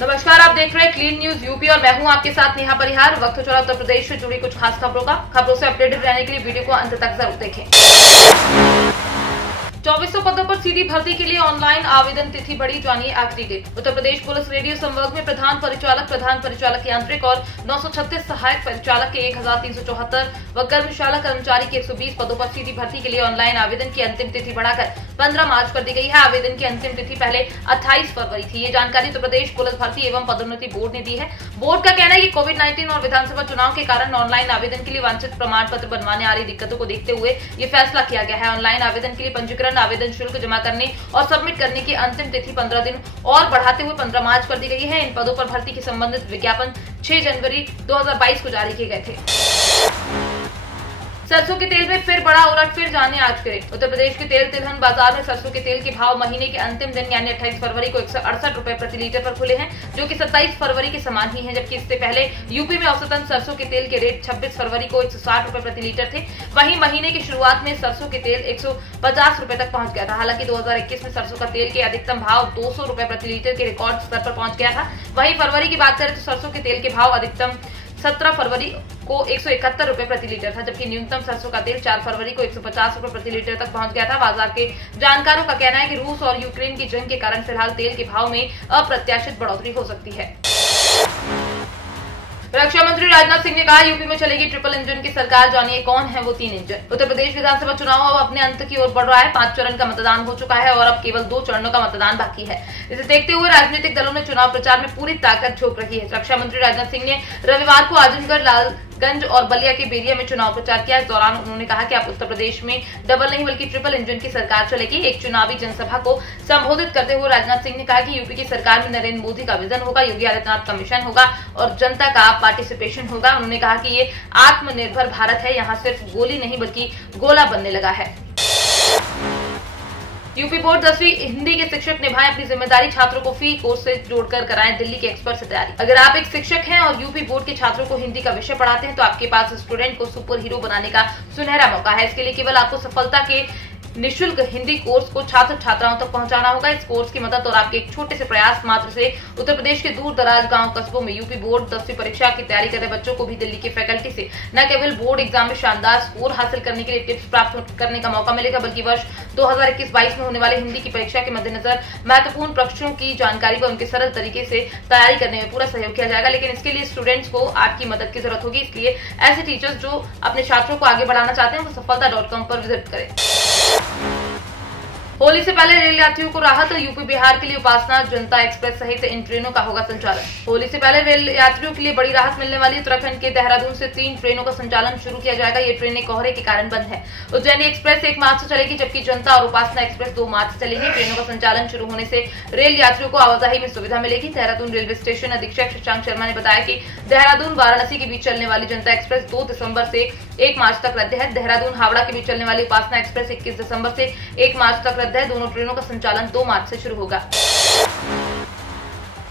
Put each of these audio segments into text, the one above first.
नमस्कार, आप देख रहे हैं क्लीन न्यूज यूपी और मैं हूं आपके साथ नेहा परिहार। वक्त हो चला उत्तर प्रदेश से जुड़ी कुछ खास खबरों का। खबरों से अपडेटेड रहने के लिए वीडियो को अंत तक जरूर देखें। 2400 पदों पर सीधी भर्ती के लिए ऑनलाइन आवेदन तिथि बढ़ी, जानिए आखिरी date. Uttar Pradesh police radio संवर्ग में प्रधान परिचालक यांत्रिक और 936 सहायक परिचालक के 1374 व कर्मशाला कर्मचारी के 120 पदों पर सीधी भर्ती के लिए ऑनलाइन आवेदन की अंतिम तिथि बढ़ाकर 15 मार्च कर दी गई है। आवेदन की अंतिम तिथि पहले 28 फरवरी थी। ये जानकारी उत्तर प्रदेश पुलिस भर्ती एवं पदोन्नति बोर्ड ने दी है। बोर्ड का कहना है कि कोविड-19 और विधानसभा चुनाव के कारण ऑनलाइन आवेदन के लिए वांछित प्रमाण पत्र बनवाने आ रही दिक्कतों को देखते हुए ये फैसला किया गया है। ऑनलाइन आवेदन के लिए पंजीकरण, आवेदन शुल्क जमा करने और सबमिट करने की अंतिम तिथि 15 दिन और बढ़ाते हुए 15 मार्च कर दी गई है। इन पदों पर भर्ती के संबंधित विज्ञापन 6 जनवरी 2022 को जारी किए गए थे। सरसों के तेल में फिर बड़ा उलटफेर, जाने आज के रेट। उत्तर प्रदेश के तेल तिलहन बाजार में सरसों के तेल के भाव महीने के अंतिम दिन यानी 28 फरवरी को 168 रुपए प्रति लीटर पर खुले हैं, जो कि 27 फरवरी के समान ही है। जबकि इससे पहले यूपी में औसतन सरसों के तेल के रेट 26 फरवरी को 160 रुपए प्रति लीटर थे। वहीं महीने की शुरुआत में सरसों के तेल 150 रुपए तक पहुंच गया था। हालांकि 2021 में सरसों का तेल के अधिकतम भाव 200 रुपए प्रति लीटर के रिकॉर्ड स्तर पर पहुंच गया था। वहीं फरवरी की बात करें तो सरसों के तेल के भाव अधिकतम 17 फरवरी को 171 रुपए प्रति लीटर था, जबकि न्यूनतम सरसों का तेल 4 फरवरी को 150 रुपए प्रति लीटर तक पहुंच गया था। बाजार के जानकारों का कहना है कि रूस और यूक्रेन की जंग के कारण फिलहाल तेल के भाव में अप्रत्याशित बढ़ोतरी हो सकती है। रक्षा मंत्री राजनाथ सिंह ने कहा, यूपी में चलेगी ट्रिपल इंजन की सरकार, जानिए कौन है वो 3 इंजन। उत्तर प्रदेश विधानसभा चुनाव अब अपने अंत की ओर बढ़ रहा है। 5 चरण का मतदान हो चुका है और अब केवल 2 चरणों का मतदान बाकी है। इसे देखते हुए राजनीतिक दलों ने चुनाव प्रचार में पूरी ताकत झोंक रखी है। रक्षा मंत्री राजनाथ सिंह ने रविवार को आजमगढ़, लालगंज और बलिया के बेरिया में चुनाव प्रचार किया। इस दौरान उन्होंने कहा कि अब उत्तर प्रदेश में डबल नहीं बल्कि ट्रिपल इंजन की सरकार चलेगी। एक चुनावी जनसभा को संबोधित करते हुए राजनाथ सिंह ने कहा कि यूपी की सरकार में नरेंद्र मोदी का विजन होगा, योगी आदित्यनाथ का मिशन होगा और जनता का पार्टिसिपेशन होगा। उन्होंने कहा कि ये आत्मनिर्भर भारत है, यहाँ सिर्फ गोली नहीं बल्कि गोला बनने लगा है। यूपी बोर्ड 10वीं हिंदी के शिक्षक निभाएं अपनी जिम्मेदारी, छात्रों को फ्री कोर्स से जोड़कर कराएं दिल्ली के एक्सपर्ट से तैयारी। अगर आप एक शिक्षक हैं और यूपी बोर्ड के छात्रों को हिंदी का विषय पढ़ाते हैं तो आपके पास स्टूडेंट को सुपर हीरो बनाने का सुनहरा मौका है। इसके लिए केवल आपको सफलता के निःशुल्क हिंदी कोर्स को छात्र छात्राओं तक पहुंचाना होगा। इस कोर्स की मदद और आपके एक छोटे से प्रयास मात्र से उत्तर प्रदेश के दूर दराज गांव कस्बों में यूपी बोर्ड 10वीं परीक्षा की तैयारी कर रहे बच्चों को भी दिल्ली के फैकल्टी से न केवल बोर्ड एग्जाम में शानदार स्कोर हासिल करने के लिए टिप्स प्राप्त करने का मौका मिलेगा, बल्कि वर्ष 2021-22 में होने वाले हिंदी की परीक्षा के मद्देनजर महत्वपूर्ण प्रश्नों की जानकारी व उनके सरल तरीके से तैयारी करने में पूरा सहयोग किया जाएगा। लेकिन इसके लिए स्टूडेंट्स को आपकी मदद की जरूरत होगी। इसलिए ऐसे टीचर्स जो अपने छात्रों को आगे बढ़ाना चाहते हैं वो सफलता.com पर विजिट करें। होली से पहले रेल यात्रियों को राहत, यूपी बिहार के लिए उपासना जनता एक्सप्रेस सहित इन ट्रेनों का होगा संचालन। होली से पहले रेल यात्रियों के लिए बड़ी राहत मिलने वाली उत्तराखंड के देहरादून से 3 ट्रेनों का संचालन शुरू किया जाएगा। ये ट्रेनें कोहरे के कारण बंद है। उज्जैनी एक्सप्रेस 1 मार्च से चलेगी, जबकि जनता और उपासना एक्सप्रेस 2 मार्च से चलेगी। ट्रेनों का संचालन शुरू होने से रेल यात्रियों को आवाजाही में सुविधा मिलेगी। देहरादून रेलवे स्टेशन अधीक्षक शशांक शर्मा ने बताया कि देहरादून वाराणसी के बीच चलने वाली जनता एक्सप्रेस 2 दिसंबर से 1 मार्च तक रद्द है। देहरादून हावड़ा के बीच चलने वाली उपासना एक्सप्रेस 21 दिसंबर से 1 मार्च तक रद्द है। दोनों ट्रेनों का संचालन 2 मार्च से शुरू होगा।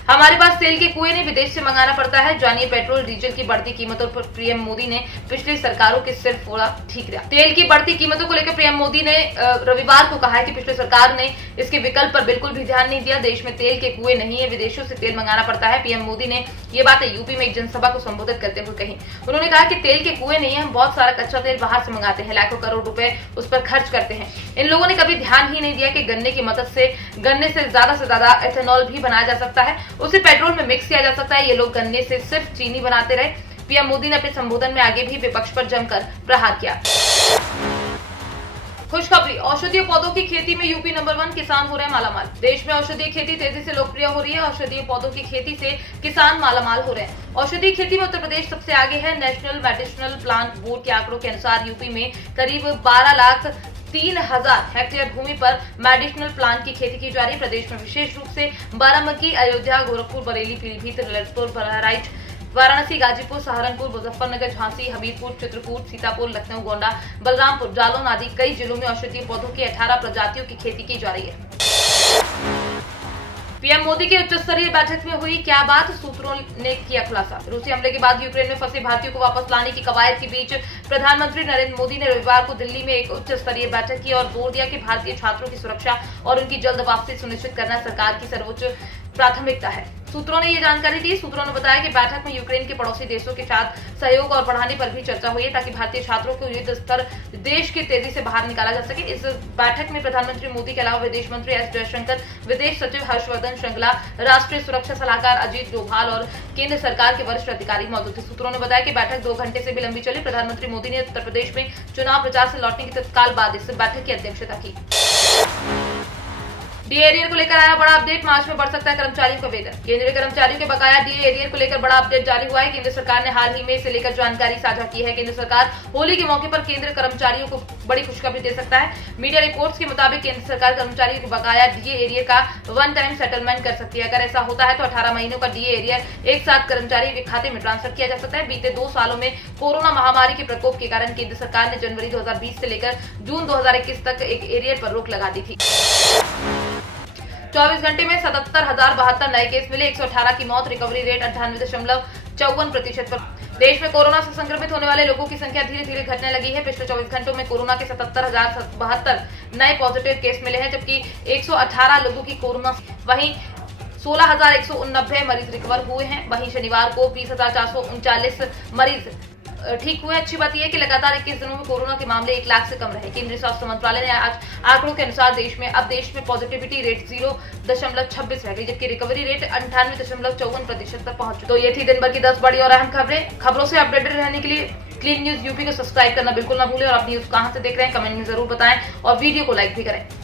हमारे पास तेल के कुएं नहीं, विदेश से मंगाना पड़ता है, जानिए पेट्रोल डीजल की बढ़ती कीमतों पर पीएम मोदी ने पिछली सरकारों के सिर फोड़ा ठीक रहा। तेल की बढ़ती कीमतों को लेकर पीएम मोदी ने रविवार को कहा है कि पिछली सरकार ने इसके विकल्प पर बिल्कुल भी ध्यान नहीं दिया। देश में तेल के कुएं नहीं है, विदेशों से तेल मंगाना पड़ता है। पीएम मोदी ने ये बातें यूपी में एक जनसभा को संबोधित करते हुए कही। उन्होंने कहा कि तेल के कुएं नहीं है, हम बहुत सारा कच्चा तेल बाहर से मंगाते हैं, लाखों करोड़ रुपए उस पर खर्च करते हैं। इन लोगों ने कभी ध्यान ही नहीं दिया कि गन्ने की मदद से गन्ने से ज्यादा एथेनॉल भी बनाया जा सकता है, उसे पेट्रोल में मिक्स किया जा सकता है। ये लोग गन्ने से सिर्फ चीनी बनाते रहे। पीएम मोदी ने अपने संबोधन में आगे भी विपक्ष पर जमकर प्रहार किया। खुशखबरी, औषधीय पौधों की खेती में यूपी नंबर 1, किसान हो रहे हैं मालामाल। देश में औषधीय खेती तेजी से लोकप्रिय हो रही है। औषधीय पौधों की खेती से किसान मालामाल हो रहे हैं। औषधीय खेती में उत्तर प्रदेश सबसे आगे है। नेशनल मेडिसिनल प्लांट बोर्ड के आंकड़ों के अनुसार यूपी में करीब 12,03,000 हेक्टेयर भूमि पर मेडिसिनल प्लांट की खेती की जा रही है। प्रदेश में विशेष रूप से बाराबंकी, अयोध्या, गोरखपुर, बरेली, पीलीभीत, ललितपुर, बहराइच, वाराणसी, गाजीपुर, सहारनपुर, मुजफ्फरनगर, झांसी, हमीरपुर, चित्रकूट, सीतापुर, लखनऊ, गोंडा, बलरामपुर, जालौन आदि कई जिलों में औषधीय पौधों की 18 प्रजातियों की खेती की जा रही है। पीएम मोदी की उच्च स्तरीय बैठक में हुई क्या बात, सूत्रों ने किया खुलासा। रूसी हमले के बाद यूक्रेन में फंसे भारतीयों को वापस लाने की कवायद के बीच प्रधानमंत्री नरेंद्र मोदी ने रविवार को दिल्ली में एक उच्च स्तरीय बैठक की और जोर दिया कि भारतीय छात्रों की सुरक्षा और उनकी जल्द वापसी सुनिश्चित करना सरकार की सर्वोच्च प्राथमिकता है। सूत्रों ने ये जानकारी दी। सूत्रों ने बताया कि बैठक में यूक्रेन के पड़ोसी देशों के साथ सहयोग और बढ़ाने पर भी चर्चा हुई है, ताकि भारतीय छात्रों को युद्ध स्तर देश के तेजी से बाहर निकाला जा सके। इस बैठक में प्रधानमंत्री मोदी के अलावा विदेश मंत्री एस जयशंकर, विदेश सचिव हर्षवर्धन श्रृंगला, राष्ट्रीय सुरक्षा सलाहकार अजीत डोभाल और केंद्र सरकार के वरिष्ठ अधिकारी मौजूद थे। सूत्रों ने बताया कि बैठक 2 घंटे से भी लंबी चली। प्रधानमंत्री मोदी ने उत्तर प्रदेश में चुनाव प्रचार से लौटने के तत्काल बाद इस बैठक की अध्यक्षता की। डीए एरियर को लेकर आया बड़ा अपडेट। मार्च में बढ़ सकता है कर्मचारियों का वेतन। केंद्रीय कर्मचारियों के बकाया डीए एरियर को लेकर बड़ा अपडेट जारी हुआ है। केंद्र सरकार ने हाल ही में इसे लेकर जानकारी साझा की है। केंद्र सरकार होली के मौके पर केंद्र कर्मचारियों को बड़ी खुशखबरी दे सकता है। मीडिया रिपोर्ट्स के मुताबिक केंद्र सरकार कर्मचारियों के बकाया डीए एरियर का वन टाइम सेटलमेंट कर सकती है। अगर ऐसा होता है तो 18 महीनों का डीए एरियर एक साथ कर्मचारियों के खाते में ट्रांसफर किया जा सकता है। बीते 2 सालों में कोरोना महामारी के प्रकोप के कारण केंद्र सरकार ने जनवरी 2020 से लेकर जून 2021 तक एक एरियर पर रोक लगा दी थी। 24 घंटे में 77,072 नए केस मिले, 118 की मौत, रिकवरी रेट 98.54% पर। देश में कोरोना से संक्रमित होने वाले लोगों की संख्या धीरे धीरे घटने लगी है। पिछले 24 घंटों में कोरोना के 77,072 नए पॉजिटिव केस मिले हैं, जबकि 118 लोगों की कोरोना, वहीं 16,189 मरीज रिकवर हुए हैं। वहीं शनिवार को 20,439 मरीज ठीक हुए। अच्छी बात यह है कि लगातार 21 दिनों में कोरोना के मामले 1 लाख से कम रहे। केंद्रीय स्वास्थ्य मंत्रालय ने आज आंकड़ों के अनुसार देश में पॉजिटिविटी रेट 0.26 रह गई, जबकि रिकवरी रेट 98.54% तक पहुंच चुकी। तो ये थी दिन भर की 10 बड़ी और अहम खबरों से अपडेटेड रहने के लिए क्लीन न्यूज यूपी को सब्सक्राइब करना बिल्कुल ना भूलें। और अपनी न्यूज कहां से देख रहे हैं कमेंट में जरूर बताएं और वीडियो को लाइक भी करें।